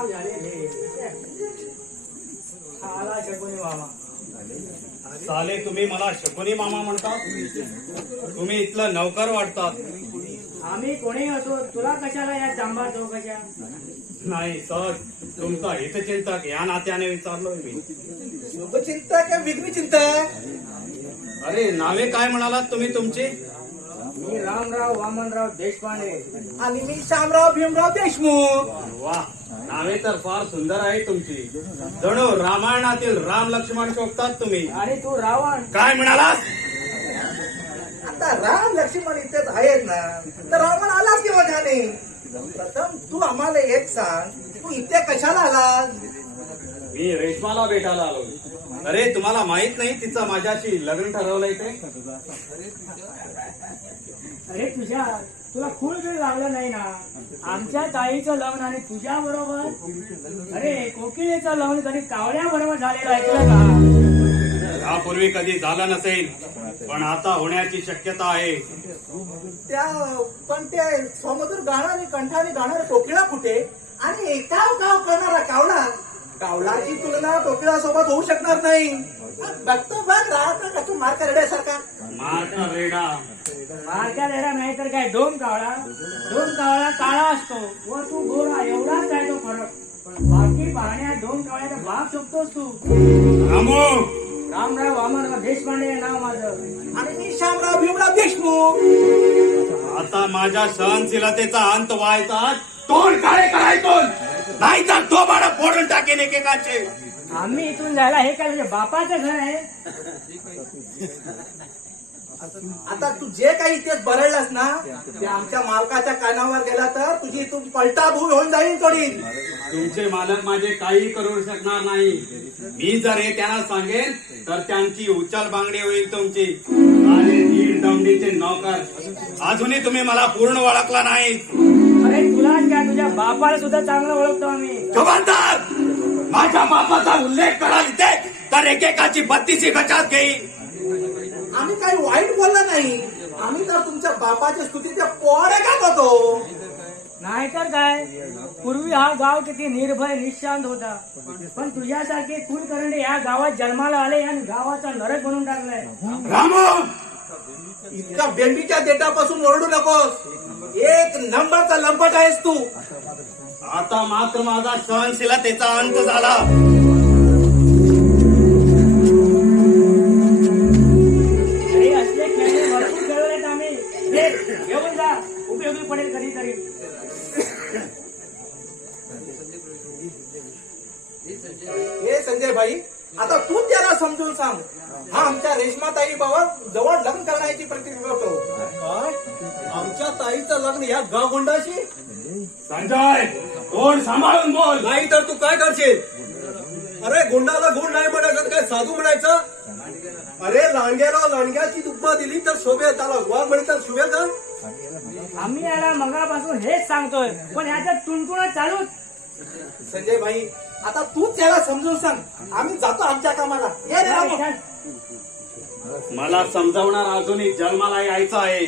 नाव झालेले आला शकुनी मामा. साले तुम्ही मला शकुनी मामा म्हणता? तुम्ही इथलं नौकर वाटतात. आम्ही कोणी असो, तुला कशाला या जांभा चौकाच्या? नाही सर, तुमचा हितचिंतक या नात्याने विचारलोय मी. शुभचिंता का विघ्न चिंता? अरे नावे काय म्हणालात तुम्ही तुमची? मी रामराव वामनराव देशपांडे. आणि मी श्यामराव भीमराव देशमुख. वा, नावे तर फार सुंदर आहे तुमची. जणू रामायणातील राम लक्ष्मण शोभतात तुम्ही. आणि तू रावण. काय म्हणालास? आता राम लक्ष्मण इथेच आहेत ना, तर रावण आलाच किंवा झाले. प्रथम तू आम्हाला एक सांग, तू इथे कशाला आलास? मी रेशमाला भेटायला आलो. अरे तुम्हाला माहित नाही तिचं माझ्याशी लग्न ठरवलंय ते? अरे तुला खूळ बिळ लागलं नाही ना? आमच्या ताईचं लग्न आणि तुझ्या बरोबर, अरे कोकिळेचं लग्न कधी कावळ्या बरोबर झालेलं ऐकलं का? यापूर्वी कधी झालं नसेल, पण आता होण्याची शक्यता आहे. पण ते समोर गाणारे कंठाने गाणारे कोकिळा कुठे? आणि काव काव करणारा कावळा? कावळाची तुलना कोकिळासोबत होऊ शकणार नाही. बघतो बघ राहतो का तू मार्का रेड्यासारखा? मार्का रेडा? मार्का रेडा नाही तर काय डोम कावळा. डोम कावळा काळा असतो व तू गोरा, एवढाच आहे तो फरक. पण बाकी पाहण्यात डोम कावळ्याचा भाग शोधतोस तू. रामू, रामराव वामनराव देशपांडे हे नाव माझं. आणि मी श्यामराव भीमराव देशमुख. आता माझ्या सहनशीलतेचा अंत व्हायचा. तोंड काय करायचो, नाही तर तो बाळा फोडून टाकेन एकेकाचे. आम्ही इथून जायला हे काय म्हणजे बापाचं घर आहे? आता तू जे काही इथेच बरळलास ना, ते आमच्या मालकाच्या कानावर गेला तर तुझी इथून पलटा भूल होऊन जाईल थोडी. तुमचे मालक माझे काही करू शकणार नाही. मी जर हे त्यांना सांगेन तर त्यांची उचल बांगडी होईल तुमची. आणि दीड दमडीचे नौकर. अजूनही तुम्ही मला पूर्ण ओळखला नाही. अरे तुला काय, तुझ्या बापाला सुद्धा चांगलं ओळखतो आम्ही. जबाबदार, माझ्या बापाचा उल्लेख कराल इथे तर एकेकाची 32 गटात घेईल. आम्ही काही वाईट बोललो नाही. आम्ही तर तुमच्या बापाच्या स्तुतीच्या पोळे गात होतो. नाहीतर काय, पूर्वी हा गाव किती निर्भय निशांत होता. पण तुझ्यासारखे खून करणे या गावात जन्माला आले आणि गावाचा नरक बनवून टाकलाय. रामू, इतका बेंबीच्या देटापासून ओरडू नकोस. एक नंबरचा लंपट आहेस तू. आता मात्र माझा सहनशीलतेचा अंत झाला. अरे असले खेळ भरपूर खेळलेत आम्ही. हे घेऊन जा, उपयोगी पडेल कधीतरी. हे संजय भाई, आता तू त्याला समजून सांग. हा आमच्या रेशमाताई बाबा जवळ लग्न करण्याची प्रतिक्रिया करतो. आमच्या ताईचं लग्न या गावगुंडाशी? संजय, तोंड सांभाळून बोल. नाही तर तू काय करशील? अरे गुंडाला गुंड नाही म्हणायचं, काय साधू म्हणायचं? अरे लांडग्याला लांडग्याची उपमा दिली तर शोभे, त्याला वाघ म्हणे तर शुभे का? आम्ही याला मगापासून हेच सांगतोय, पण ह्याच्यात टुणटुणा चालूच. संजय भाई, आता तूच त्याला समजून सांग. आम्ही जातो आमच्या कामाला. ये रे रामू. मला समजावणार अजूनही जन्माला यायचं आहे.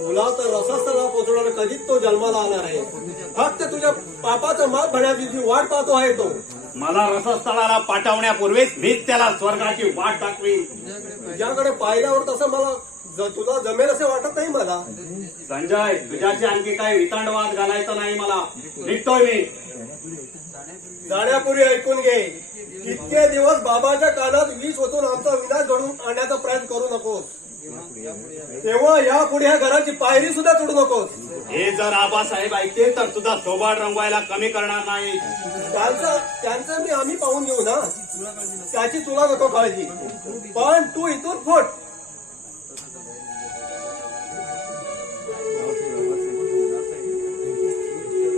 तुला तर रसास्थळाला पोहोचवणार कधीच तो जन्माला आला आहे. फक्त तुझ्या पापाचं माप भरण्याची वाट पाहतो आहे तो. मला रसस्थळाला पाठवण्यापूर्वीच मीच त्याला स्वर्गाची वाट दाखवी. तुझ्याकडे पाहिल्यावर तसं मला तुला जमेल असे वाटत नाही मला. संजय, तुझ्याशी आणखी काही वितांडवाद घालायचा नाही मला. निघतोय मी. जाण्यापूर्वी ऐकून घे. इतके दिवस बाबाच्या कानात विष ओतून आमचा विनाश घडवून आणण्याचा प्रयत्न करू नकोस. तेव्हा यापुढे ह्या घराची पायरी सुद्धा तोडू नकोस. हे जर आबासाहेब ऐकतील तर तुझा सोबाड रंगवायला कमी करणार नाही. त्यांचं मी आम्ही पाहून घेऊ ना. त्याची तुला नको काळजी. पण तू इथून फुट.